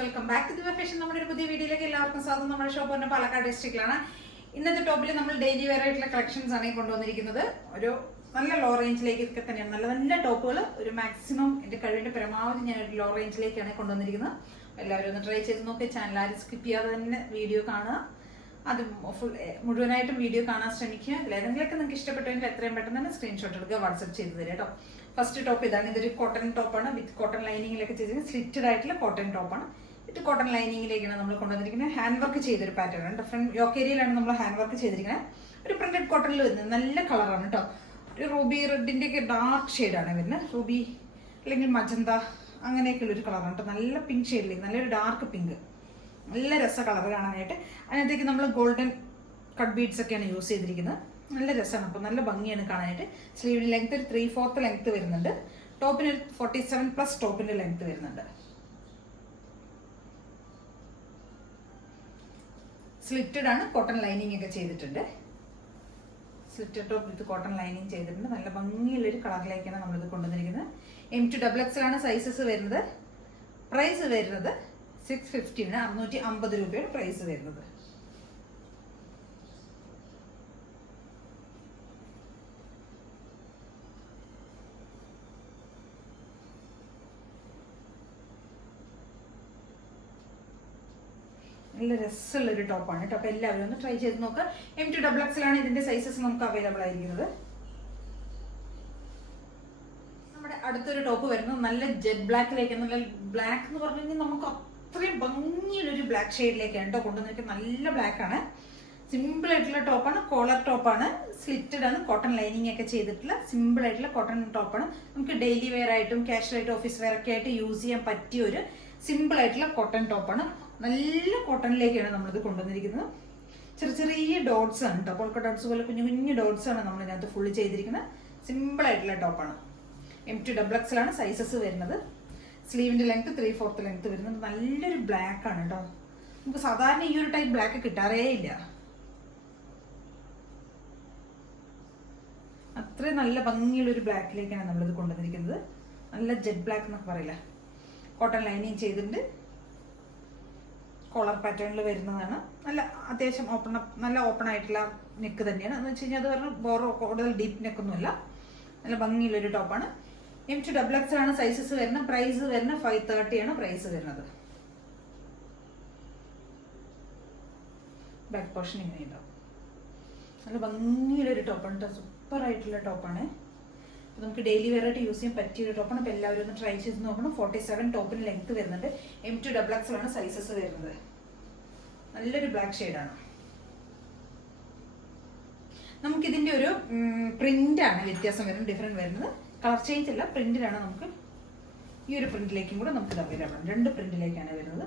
Welcome back to the fashion. നമ്മുടെ ഒരു പുതിയ വീഡിയോയിലേക്ക് എല്ലാവർക്കും സ്വാഗതം. നമ്മുടെ ഷോപ്പ് പറഞ്ഞ പാലക്കാട് ഡിസ്ട്രിക്റ്റിലാണ്. ഇന്നത്തെ ടോപ്പിൽ നമ്മൾ ഡെയിലി വെയർ ആയിട്ടുള്ള കളക്ഷൻസ് ആണ് കൊണ്ടുവന്നിരിക്കുന്നത്. ഒരു നല്ല ലോ റേഞ്ചിലേക്കൊക്കെ തന്നെയാണ് നല്ല നല്ല ടോപ്പുകൾ. ഒരു മാക്സിമം എൻ്റെ കഴിവിൻ്റെ പരമാവധി ഞാൻ ഒരു ലോ റേഞ്ചിലേക്കാണ് കൊണ്ടുവന്നിരിക്കുന്നത്. എല്ലാവരും ഒന്ന് ട്രൈ ചെയ്ത് നോക്കി. ചാനൽ ആരും സ്കിപ്പ് ചെയ്യാതെ തന്നെ വീഡിയോ കാണുക. അത് മുഴുവനായിട്ടും വീഡിയോ കാണാൻ ശ്രമിക്കുക. അതിലേതെങ്കിലൊക്കെ നിങ്ങൾക്ക് ഇഷ്ടപ്പെട്ടെങ്കിൽ എത്രയും പെട്ടെന്ന് തന്നെ സ്ക്രീൻഷോട്ട് എടുക്കുക, വാട്സപ്പ് ചെയ്ത് തരാം കേട്ടോ. ഫസ്റ്റ് ടോപ്പ് ഇതാണ്. ഇതൊരു കോട്ടൺ ടോപ്പാണ്. വിത്ത് കോട്ടൺ ലൈനിങ്ങിലൊക്കെ ചെയ്തിരിക്കുന്നത്. സ്ലിറ്റഡ് ആയിട്ടുള്ള കോട്ടൺ ടോപ്പാണ്. വിത്ത് കോട്ടൺ ലൈനിങ്ങിലേക്കാണ് നമ്മൾ കൊണ്ടുവന്നിരിക്കുന്നത്. ഹാൻഡ് വർക്ക് ചെയ്തൊരു പാറ്റേൺ ആണ്. ഡിഫറെൻറ്റ് യോക്ക് ഏരിയയിലാണ് നമ്മൾ ഹാൻഡ് വർക്ക് ചെയ്തിരിക്കുന്നത്. ഒരു പ്രിന്റഡ് കോട്ടണിൽ വരുന്നത് നല്ല കളറാണ് കേട്ടോ. ഒരു റൂബി റെഡിൻ്റെ ഒക്കെ ഡാർക്ക് ഷെയ്ഡാണ് വരുന്നത്. റൂബി അല്ലെങ്കിൽ മജന്ത അങ്ങനെയൊക്കെയുള്ള ഒരു കളറാണ് കേട്ടോ. നല്ല പിങ്ക് ഷെയ്ഡിലേക്ക് നല്ലൊരു ഡാർക്ക് പിങ്ക്, നല്ല രസ കളർ കാണാനായിട്ട്. അതിനകത്തേക്ക് നമ്മൾ ഗോൾഡൻ കട്ട് ബീഡ്സ് ഒക്കെയാണ് യൂസ് ചെയ്തിരിക്കുന്നത്. നല്ല രസമാണ്. അപ്പോൾ നല്ല ഭംഗിയാണ് കാണാനായിട്ട്. സ്ലീവിന് ലെങ്ത് ഒരു 3/4 ലെങ്ത് വരുന്നുണ്ട്. ടോപ്പിന് ഒരു 47+ ടോപ്പിന്റെ ലെങ്ത് വരുന്നുണ്ട്. സ്ലിറ്റഡ് ആണ്. കോട്ടൺ ലൈനിങ് ഒക്കെ ചെയ്തിട്ടുണ്ട്. സ്ലിറ്റഡ് ടോപ്പ് വിത്ത് കോട്ടൺ ലൈനിങ് ചെയ്തിട്ടുണ്ട്. നല്ല ഭംഗിയുള്ളൊരു കളറിലേക്കാണ് നമ്മളിത് കൊണ്ടുവന്നിരിക്കുന്നത്. M2XX ആണ് സൈസസ് വരുന്നത്. പ്രൈസ് വരുന്നത് 650 650 രൂപയുടെ പ്രൈസ് വരുന്നത്. നല്ല രസമുള്ളൊരു ടോപ്പാണ് കേട്ടോ. അപ്പോൾ എല്ലാവരും ഒന്ന് ട്രൈ ചെയ്ത് നോക്കുക. M2XX ആണ് ഇതിന്റെ സൈസസ് നമുക്ക് അവൈലബിൾ ആയിരിക്കുന്നത്. നമ്മുടെ അടുത്തൊരു ടോപ്പ് വരുന്നത് നല്ല ജെറ്റ് ബ്ലാക്കിലേക്ക്. നല്ല ബ്ലാക്ക് എന്ന് പറഞ്ഞു കഴിഞ്ഞാൽ നമുക്ക് അത്രയും ഭംഗിയുള്ളൊരു ബ്ലാക്ക് ഷെയ്ഡിലേക്കാണ് കേട്ടോ കൊണ്ടുവന്നിരിക്കുന്നത്. നല്ല ബ്ലാക്ക് ആണ്. സിമ്പിൾ ആയിട്ടുള്ള ടോപ്പാണ്. കോളർ ടോപ്പാണ്. സ്ലിറ്റഡ് ആണ്. കോട്ടൺ ലൈനിങ് ഒക്കെ ചെയ്തിട്ടുള്ള സിമ്പിൾ ആയിട്ടുള്ള കോട്ടൺ ടോപ്പാണ്. നമുക്ക് ഡെയിലി വെയർ ആയിട്ടും കാഷ്വൽ ആയിട്ട് ഓഫീസ് വെയർ ഒക്കെ ആയിട്ട് യൂസ് ചെയ്യാൻ പറ്റിയ ഒരു സിമ്പിൾ ആയിട്ടുള്ള കോട്ടൺ ടോപ്പാണ്. നല്ല കോട്ടണിലേക്കാണ് നമ്മളിത് കൊണ്ടുവന്നിരിക്കുന്നത്. ചെറിയ ചെറിയ ഡോട്ട്സ് ആണ് കേട്ടോ. പോൾക്ക ഡോട്ട്സ് പോലെ കുഞ്ഞു കുഞ്ഞു ഡോട്ട്സ് ആണ് നമ്മൾ ഇതിനകത്ത് ഫുള്ള് ചെയ്തിരിക്കുന്നത്. സിമ്പിൾ ആയിട്ടുള്ള ടോപ്പാണ്. M2XX ആണ് സൈസസ് വരുന്നത്. സ്ലീവിന്റെ ലെങ്ത് 3/4 ലെങ്ത് വരുന്നത്. നല്ലൊരു ബ്ലാക്ക് ആണ് കേട്ടോ. നമുക്ക് സാധാരണ ഈ ഒരു ടൈപ്പ് ബ്ലാക്ക് കിട്ടാറേ ഇല്ല. അത്രയും നല്ല ഭംഗിയുള്ള ഒരു ബ്ലാക്കിലേക്കാണ് നമ്മളിത് കൊണ്ടുവന്നിരിക്കുന്നത്. നല്ല ജെറ്റ് ബ്ലാക്ക് എന്നൊക്കെ പറയില്ല. കോട്ടൺ ലൈനിങ് ചെയ്തിട്ടുണ്ട്. കോളർ പാറ്റേണിൽ വരുന്നതാണ്. നല്ല അത്യാവശ്യം നല്ല ഓപ്പൺ ആയിട്ടുള്ള നെക്ക് തന്നെയാണ്. എന്ന് വെച്ച് കഴിഞ്ഞാൽ അത് പറഞ്ഞാൽ കൂടുതൽ ഡീപ്പ് നെക്കൊന്നുമല്ല. നല്ല ഭംഗിയുള്ളൊരു ടോപ്പാണ്. M2XX ആണ് സൈസസ് വരുന്നത്. പ്രൈസ് വരുന്നത് 530 ആണ് പ്രൈസ് വരുന്നത്. ബാക്ക് പോർഷൻ ഇങ്ങനെ ഉണ്ടാവും. നല്ല ഭംഗിയുള്ളൊരു ടോപ്പാണ് കേട്ടോ. സൂപ്പർ ആയിട്ടുള്ള ടോപ്പാണ്. നമുക്ക് ഡെയിലി വെയർ ആയിട്ട് യൂസ് ചെയ്യാൻ പറ്റിയൊരു ടോപ്പാണ്. അപ്പോൾ എല്ലാവരും ഒന്ന് ട്രൈ ചെയ്ത് നോക്കണം. 47 ടോപ്പിന് ലെങ്ത് വരുന്നുണ്ട്. M2XX ആണ് സൈസസ് വരുന്നത്. നല്ലൊരു ബ്ലാക്ക് ഷെയ്ഡാണ്. നമുക്കിതിൻ്റെ ഒരു പ്രിൻ്റാണ് വ്യത്യാസം വരുന്നത്, ഡിഫറെൻറ്റ് വരുന്നത്. കളർ ചേഞ്ച് അല്ല, പ്രിന്റിലാണ്. നമുക്ക് ഈ ഒരു പ്രിന്റിലേക്കും കൂടെ നമുക്കിത് അവൈലബിൾ ആണ്. 2 പ്രിന്റിലേക്കാണ് വരുന്നത്.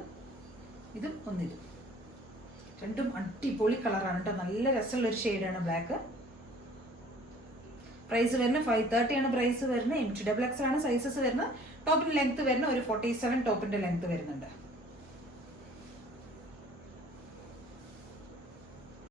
ഇതും ഒന്നിതും രണ്ടും അടിപൊളി കളറാണ് കേട്ടോ. നല്ല രസമുള്ളൊരു ഷെയ്ഡാണ് ബ്ലാക്ക്. പ്രൈസ് വരുന്നത് 530 ആണ് പ്രൈസ് വരുന്നത്. M2XX ആണ് സൈസസ് വരുന്നത്. ടോപ്പിന്റെ ലെങ്ത് വരുന്ന ഒരു 47 ടോപ്പിന്റെ ലെങ്ത് വരുന്നുണ്ട്.